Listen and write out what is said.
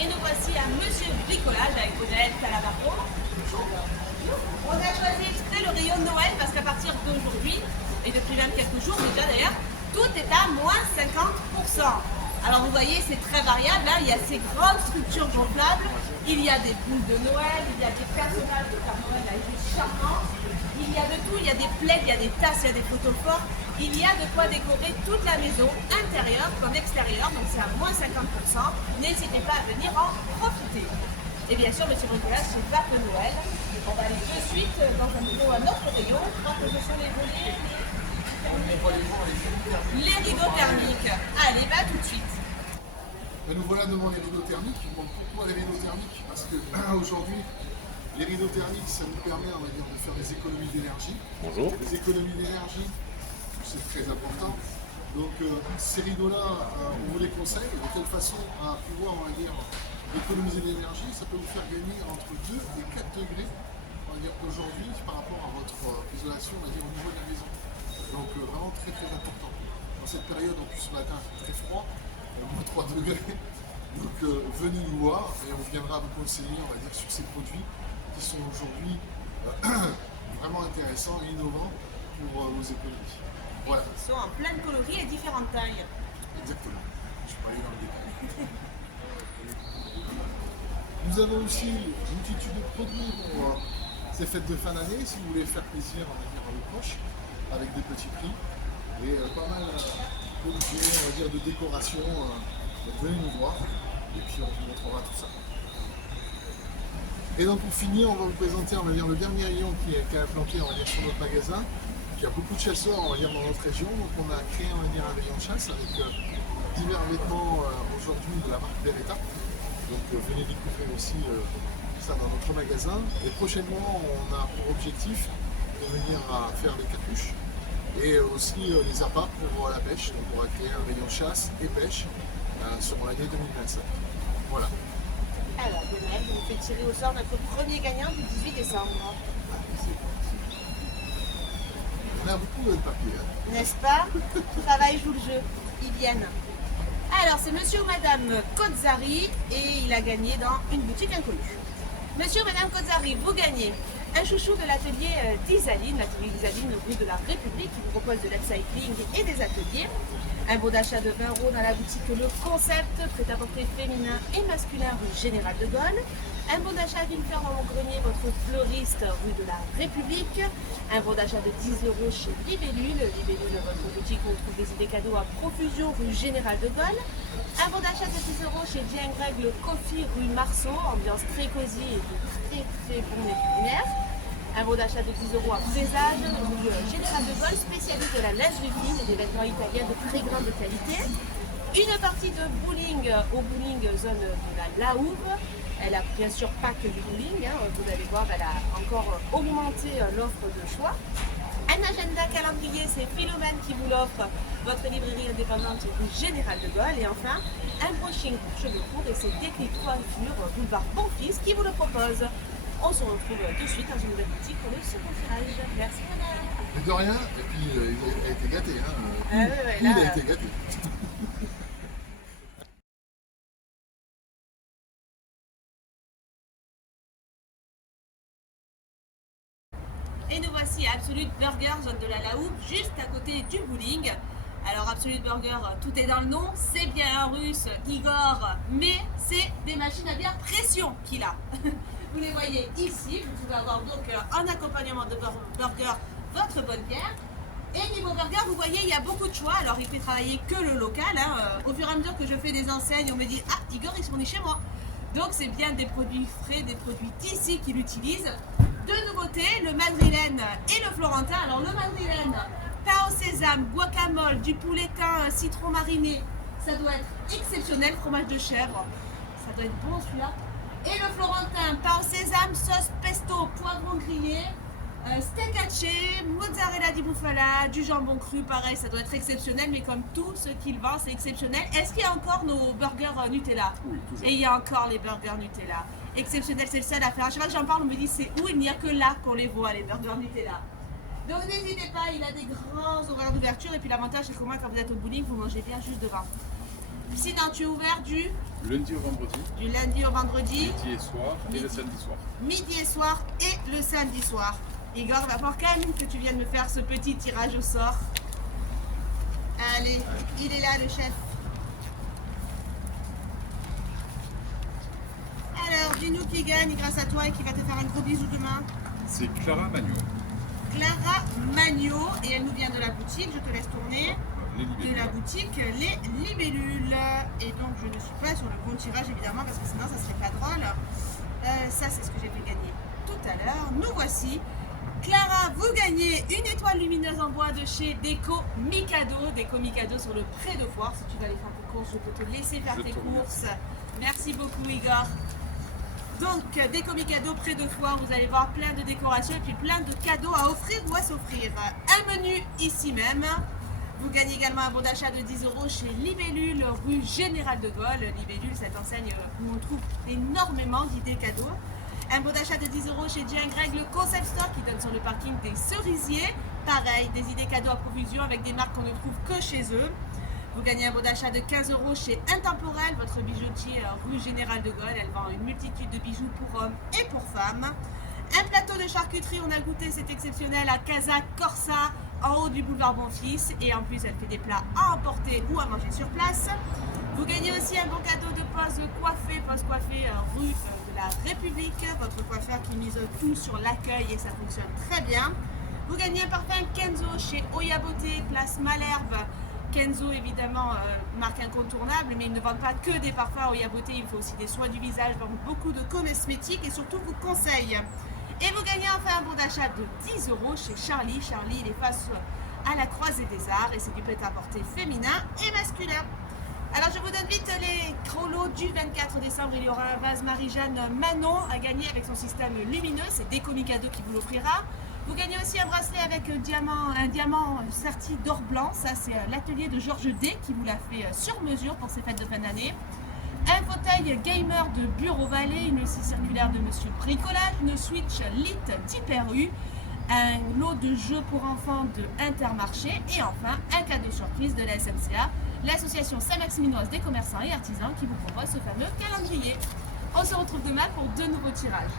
Et nous voici à Monsieur Bricolage avec Odette Talavaro. On a choisi exprès le rayon de Noël parce qu'à partir d'aujourd'hui, et depuis même quelques jours déjà d'ailleurs, tout est à moins 50%. Alors vous voyez, c'est très variable, hein. Il y a ces grandes structures gonflables, il y a des boules de Noël, il y a des personnages de Père Noël avec des charmants, il y a de tout, il y a des plaids, il y a des tasses, il y a des photos forts, il y a de quoi décorer toute la maison, intérieure comme extérieure, donc c'est à moins 50%. N'hésitez pas à venir en profiter. Et bien sûr, Monsieur Bricolage, c'est pas que Noël. On va aller de suite dans un autre rayon. Je crois que ce sont les volets, les rideaux thermiques. Allez, bah tout de suite. Et nous voilà devant les rideaux thermiques. Bon, pourquoi les rideaux thermiques? Parce que aujourd'hui, les rideaux thermiques, ça nous permet, on va dire, de faire des économies d'énergie. Bonjour. Des économies d'énergie, c'est très important. Donc ces rideaux-là, on vous les conseille de telle façon à pouvoir, on va dire, économiser de l'énergie. Ça peut vous faire gagner entre 2 et 4 degrés, on va dire, aujourd'hui, par rapport à votre isolation, on va dire, au niveau de la maison. Donc vraiment très très important. Dans cette période, en plus ce matin, très froid, moins 3 degrés. Donc venez nous voir et on viendra vous conseiller, on va dire, sur ces produits qui sont aujourd'hui vraiment intéressants et innovants pour vos économies. Voilà. Ils sont en plein de coloris et différentes tailles. Exactement. Je peux aller dans le détail. Nous avons aussi une multitude de produits pour ces fêtes de fin d'année, si vous voulez faire plaisir, on va dire, à vos proches, avec des petits prix et pas mal d'objets, on va dire, de décoration. Donc venez nous voir et puis on vous montrera tout ça. Et donc pour finir, on va vous présenter, on va dire, le dernier rayon qui est implanté, on va dire, sur notre magasin. Il y a beaucoup de chasseurs, on va dire, dans notre région. Donc on a créé, on va dire, un rayon de chasse avec divers vêtements aujourd'hui de la marque Beretta. Donc venez découvrir aussi ça dans notre magasin. Et prochainement, on a pour objectif de venir à faire les capuches et aussi les appâts pour la pêche. Donc on va créer un rayon chasse et pêche sur l'année 2025. Voilà. Alors, demain, je vous fais tirer au sort notre premier gagnant du 18 décembre. On a beaucoup de papier. Hein. N'est-ce pas? Travail joue le jeu. Ils viennent. Alors, c'est monsieur ou madame Kotzari et il a gagné dans une boutique inconnue. Monsieur ou madame Kotzari, vous gagnez un chouchou de l'atelier d'Isaline, l'atelier d'Isaline rue de la République qui vous propose de l'upcycling et des ateliers. Un bon d'achat de 20 € dans la boutique Le Concept, prêt-à-porter féminin et masculin rue Général de Gaulle. Un bon d'achat à Villefleur dans Montgrenier, votre fleuriste rue de la République. Un bon d'achat de 10 € chez Libellule. Libellule, votre boutique où on trouve des idées cadeaux à profusion rue Général de Gaulle. Un bon d'achat de 10 € chez Jane Greg le Coffee rue Marceau, ambiance très cosy et de très très bon et culinaire. Un bon d'achat de 10 € à Présage, rue Général de Gaulle, spécialiste de la lingerie fine et des vêtements italiens de très grande qualité. Une partie de bowling au bowling zone de la Lahouve. Elle a bien sûr pas que du bowling, hein. Vous allez voir, elle a encore augmenté l'offre de choix. Un agenda calendrier, c'est Philomène qui vous l'offre, votre librairie indépendante rue Général de Gaulle. Et enfin, un brushing pour cheveux courts et c'est Déclic Coiffure boulevard Bonfils qui vous le propose. On se retrouve de suite dans une nouvelle boutique pour le second tirage. Merci madame. Et de rien, et puis il a été gâté. Hein. Ouais, Il là, a été gâté. Et nous voici à Absolute Burger, zone de la Lahoupe, juste à côté du bowling. Alors Absolute Burger, tout est dans le nom, c'est bien un russe, Igor, mais c'est des machines à bière pression qu'il a. Vous les voyez ici, vous pouvez avoir donc en accompagnement de burger votre bonne bière. Et niveau burger, vous voyez, il y a beaucoup de choix. Alors il fait travailler que le local. Hein. Au fur et à mesure que je fais des enseignes, on me dit « Ah, Igor, il se fournit chez moi ». Donc c'est bien des produits frais, des produits d'ici qu'il utilise. Deux nouveautés, le madrilène et le florentin. Alors le madrilène, pain au sésame, guacamole, du poulet thym, citron mariné. Ça doit être exceptionnel, fromage de chèvre. Ça doit être bon celui-là. Et le florentin, pain au sésame, sauce pesto, poivron grillé, steak haché, mozzarella di bufala, du jambon cru, pareil, ça doit être exceptionnel, mais comme tout ce qu'il vend, c'est exceptionnel. Est-ce qu'il y a encore nos burgers Nutella? Oui, toujours. Et il y a encore les burgers Nutella. Exceptionnel, c'est le seul à faire. À chaque fois que j'en parle, on me dit c'est où? Il n'y a que là qu'on les voit, les burgers Nutella. Donc n'hésitez pas, il a des grands horaires d'ouverture, et puis l'avantage c'est que moi, quand vous êtes au bowling, vous mangez bien juste devant. Sinon, tu es ouvert du Lundi au vendredi, lundi au vendredi, midi et soir, et le samedi soir. midi et soir et le samedi soir. Igor, va falloir quand même que tu viennes me faire ce petit tirage au sort. Allez, il est là le chef. Alors, dis-nous qui gagne grâce à toi et qui va te faire un gros bisou demain. C'est Clara Magno, Clara Magno, et elle nous vient de la boutique, je te laisse tourner. les De la libellules. boutique Les Libellules. Et donc je ne suis pas sur le bon tirage évidemment parce que sinon ça serait pas drôle. Ça c'est ce que j'ai fait gagner tout à l'heure. Nous voici. Clara, vous gagnez une étoile lumineuse en bois de chez Déco Mikado. Déco Mikado sur le pré de foire. Si tu vas aller faire tes courses, je peux te laisser faire Je tes te courses. Merci beaucoup Igor. Donc Déco Mikado près de foire, vous allez voir plein de décorations et puis plein de cadeaux à offrir ou à s'offrir. Un menu ici même. Vous gagnez également un bon d'achat de 10 € chez Libellule, rue Général de Gaulle. Libellule, cette enseigne où on trouve énormément d'idées cadeaux. Un bon d'achat de 10 € chez Jean Greg, le concept store qui donne sur le parking des cerisiers. Pareil, des idées cadeaux à profusion avec des marques qu'on ne trouve que chez eux. Vous gagnez un bon d'achat de 15 € chez Intemporel, votre bijoutier rue Général de Gaulle. Elle vend une multitude de bijoux pour hommes et pour femmes. Un plateau de charcuterie, on a goûté, c'est exceptionnel, à Casa Corsa, en haut du boulevard Bonfils. Et en plus, elle fait des plats à emporter ou à manger sur place. Vous gagnez aussi un bon cadeau de pose coiffée, rue de la République. Votre coiffeur qui mise tout sur l'accueil et ça fonctionne très bien. Vous gagnez un parfum Kenzo chez Oya Beauté, place Malherbe. Kenzo, évidemment, marque incontournable, mais ils ne vendent pas que des parfums Oya Beauté, il faut aussi des soins du visage, donc beaucoup de cosmétiques et surtout vous conseille. Et vous gagnez enfin un bon d'achat de 10 € chez Charlie. Charlie, il est face à la croisée des arts et c'est du prêt-à-porter féminin et masculin. Alors je vous donne vite les chronos du 24 décembre. Il y aura un vase Marie-Jeanne Manon à gagner avec son système lumineux. C'est Déco Mikado qui vous l'offrira. Vous gagnez aussi un bracelet avec un diamant serti d'or blanc. Ça c'est l'atelier de Georges D qui vous l'a fait sur mesure pour ces fêtes de fin d'année. Un fauteuil gamer de Bureau Vallée, une scie circulaire de Monsieur Bricolage, une Switch Lite d'Hyper-U, un lot de jeux pour enfants de Intermarché et enfin un cadeau surprise de la SMCA, l'association Saint-Maximinoise des commerçants et artisans qui vous propose ce fameux calendrier. On se retrouve demain pour 2 nouveaux tirages.